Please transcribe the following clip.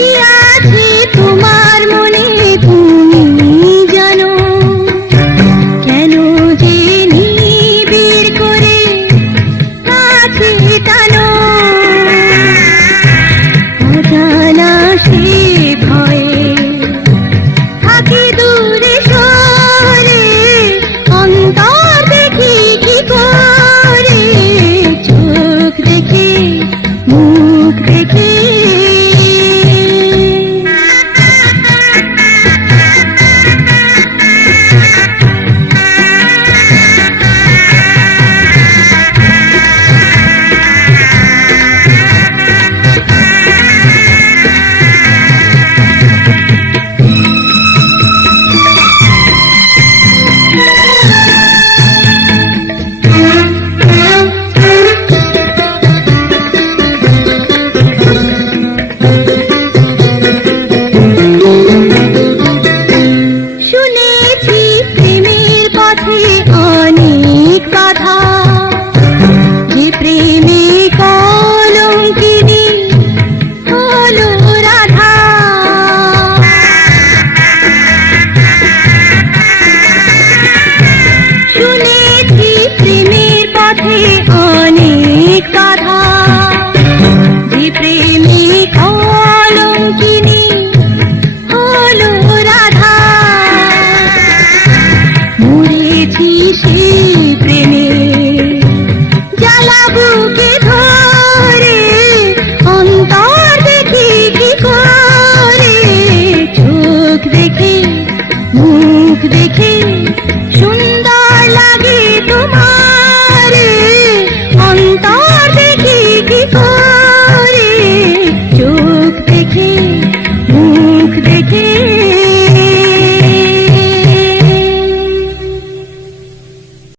días. da